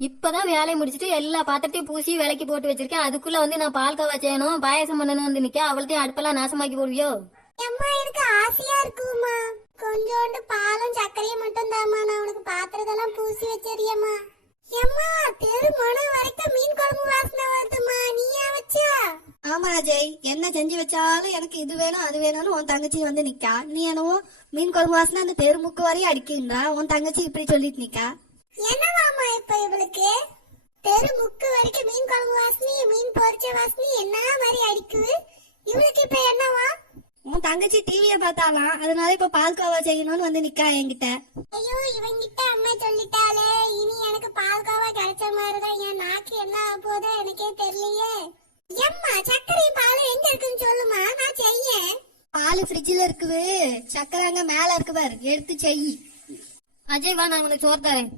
இப்பதான் வேலையை முடிச்சிட்டு எல்லா பாத்திரத்தையும் பூசி விலைக்கு போட்டு வச்சிருக்கேன். அதுக்குள்ள வந்து நான் பால்கோவா செய்யணும், பாயசம் பண்ணணும் வந்து நிக்க. அவள்த்தையும் அடுப்பெல்லாம் நாசமாக்கி போடுவியோ? அம்மா எனக்கு ஆசையா இருக்குமா, கொஞ்சோண்டு பாலும் சர்க்கரையும் மட்டும் தாமா, நான் உனக்கு பாத்திரத்தெல்லாம் பூசி வச்சிருக்கேம்மா. அம்மா தெரு மணம் வரைக்கும் மீன் குழம்பு வாசனை வருதுமா, நீயா வச்சா? ஆமா அஜய், என்ன செஞ்சு வச்சாலும் எனக்கு இது வேணும் அது வேணும்னு உன் தங்கச்சி வந்து நிக்கா. நீ என்னவோ மீன் குழம்பு வாசனை அந்த தெருமுக்கு வரையும் அடிக்கின்றா. உன் தங்கச்சி இப்படி சொல்லிட்டு நிக்கா. என்னவாமா இப்ப இவளுக்கு தெரு முக்கு வரைக்கும் மீன் குழம்பு வாசனை, மீன் பொரிச்ச வாசனை என்ன மாதிரி அடிக்குது? இவளுக்கு இப்ப என்னவா? உன் தங்கச்சி டிவிய பார்த்தாலாம், அதனால இப்ப பால்கோவா செய்யணும்னு வந்து நிக்கா என்கிட்ட. ஐயோ இவங்கிட்ட அம்மா சொல்லிட்டாலே, இனி எனக்கு பால்கோவா கிடைச்ச மாதிரிதான். என் நாக்கு என்ன போதோ எனக்கே தெரியலையே. எம்மா சர்க்கரையும் பாலும் எங்க இருக்குன்னு சொல்லுமா, நான் செய்யேன். பால் ஃப்ரிட்ஜ்ல இருக்குது, சக்கரை அங்க மேல இருக்கு பாரு, எடுத்து செய். அஜய் வா, நான் உனக்கு சோறு தரேன்.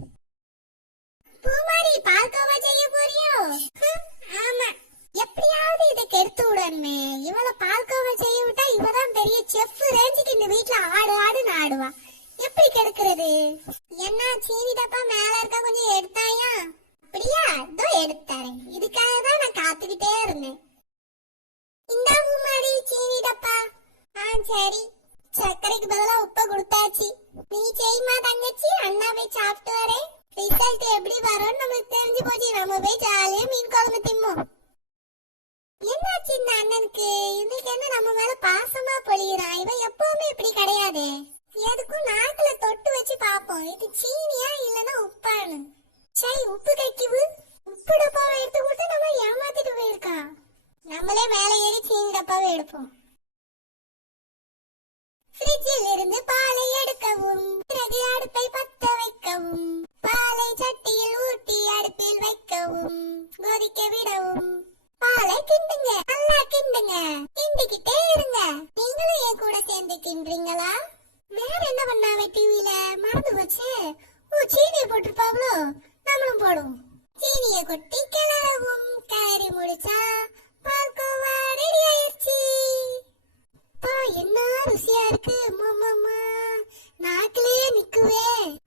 பூமாரி பால்கோவா செய்ய போறியோ? ஆமா, எப்படியாவது இதை கெடுத்து விடணுமே. இவள பால்கோவா செய்ய விட்டா இவதான் பெரிய செஃப் ரேஞ்சுக்கு இந்த வீட்டுல ஆடு ஆடுன்னு ஆடுவா. எப்படி கெடுக்கிறது? என்ன சீனி டப்பா மேல இருக்கா, கொஞ்சம் எடுத்தாயா? அப்படியா, இதோ எடுத்தாரேன். இதுக்காக தான் நான் காத்துக்கிட்டே இருந்தேன். இந்த பூமாரி சீனி டப்பா. சரி, சர்க்கரைக்கு பதிலா உப்ப கொடுத்தாச்சு. நீ செய்யுமா தங்கச்சி, அண்ணா போய் சாப்பிட்டு வரேன். ரிசல்ட் எப்படி வரும்னு நம்மளுக்கு தெரிஞ்சு போச்சு. நம்ம போய் ஜாலியா மீன் குழம்பு திம்போம். என்னாச்சு இந்த அண்ணனுக்கு? இன்னைக்கு என்ன நம்ம மேல பாசமா பொழியிறான்? இவன் எப்பவுமே இப்படி கிடையாது. எதுக்கும் நாக்குல தொட்டு வச்சு பாப்போம், இது சீனியா இல்லன்னா உப்பான்னு. சரி, உப்பு கைக்குவு. உப்பு டப்பாவை எடுத்து கொடுத்து நம்ம ஏமாத்திட்டு போயிருக்கான். நம்மளே மேல ஏறி சீனி டப்பாவை எடுப்போம். ஃப்ரிட்ஜில் இருந்து பாலை எடுக்கவும், பிறகு அடுப்பை பத்த வைக்கவும், பாலை சட்டியில் ஊட்டி அடுப்பில் வைக்கவும், கொதிக்க விடவும். பாலை கிண்டுங்க, நல்லா கிண்டுங்க, கிண்டிக்கிட்டே இருங்க. நீங்களும் என் கூட சேர்ந்து கிண்டுறீங்களா? வேற என்ன பண்ணாவே டிவில மறந்து போச்சு. சீனியை போட்டிருப்பாங்களோ, நம்மளும் போடுவோம். சீனியை கொட்டி கிளறவும், கிளறி முடிச்சா பால்கோவா ரெடி ஆயிடுச்சு. என்ன ருசியா இருக்கு, நாக்கிலே நிக்குவே.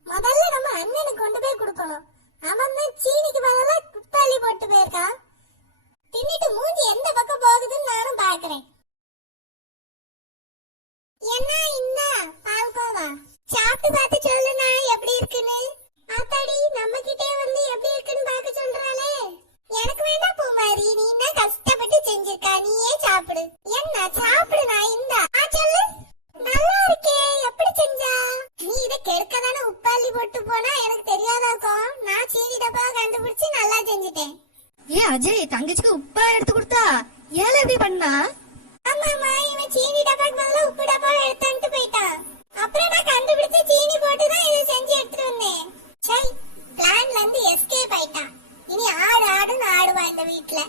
முதல்ல நம்ம அண்ணனுக்கு கொண்டு போய் கொடுக்கணும். அவன் தான் சீனிக்கு பதிலா குப்பாளி போட்டு போயிருக்கான். தின்னிட்டு மூஞ்சி எந்த பக்கம் போகுதுன்னு நானும் பாக்குறேன். என்ன இந்த பால்கோவா சாப்பிட்டு பார்த்து சொல்லுனா எப்படி இருக்குன்னு. ஆத்தாடி, நம்ம கிட்டே வந்து எப்படி இருக்குன்னு பாக்க சொல்றாளே. எனக்கு வேண்டாம் பூமாரி, நீ என்ன கஷ்டப்பட்டு செஞ்சிருக்கா, நீயே சாப்பிடு. என்ன சாப்பிடு, நான் இந்த சொல்லு. நல்லா இருக்கே, எப்படி செஞ்சா? நீ இதை கெடுக்க தானே உப்பாளி போட்டு போனா, எனக்கு தெரியாதாக்கும். நான் சீனி டப்பா கண்டுபிடிச்சு நல்லா செஞ்சுட்டேன். ஏ அஜய், தங்கச்சிக்கு உப்பா எடுத்து கொடுத்தா ஏல எப்படி பண்ணா? ஆமாமா, இவன் சீனி டப்பாக்கு பதிலா உப்பு டப்பா எடுத்துட்டு போயிட்டான். அப்புறம் நான் கண்டுபிடிச்சு சீனி போட்டு தான் இதை செஞ்சு எடுத்துட்டு வந்தேன். சரி, பிளான்ல இருந்து எஸ்கேப் ஆயிட்டான். இனி ஆடு ஆடுன்னு ஆடுவா இந்த வீட்டுல.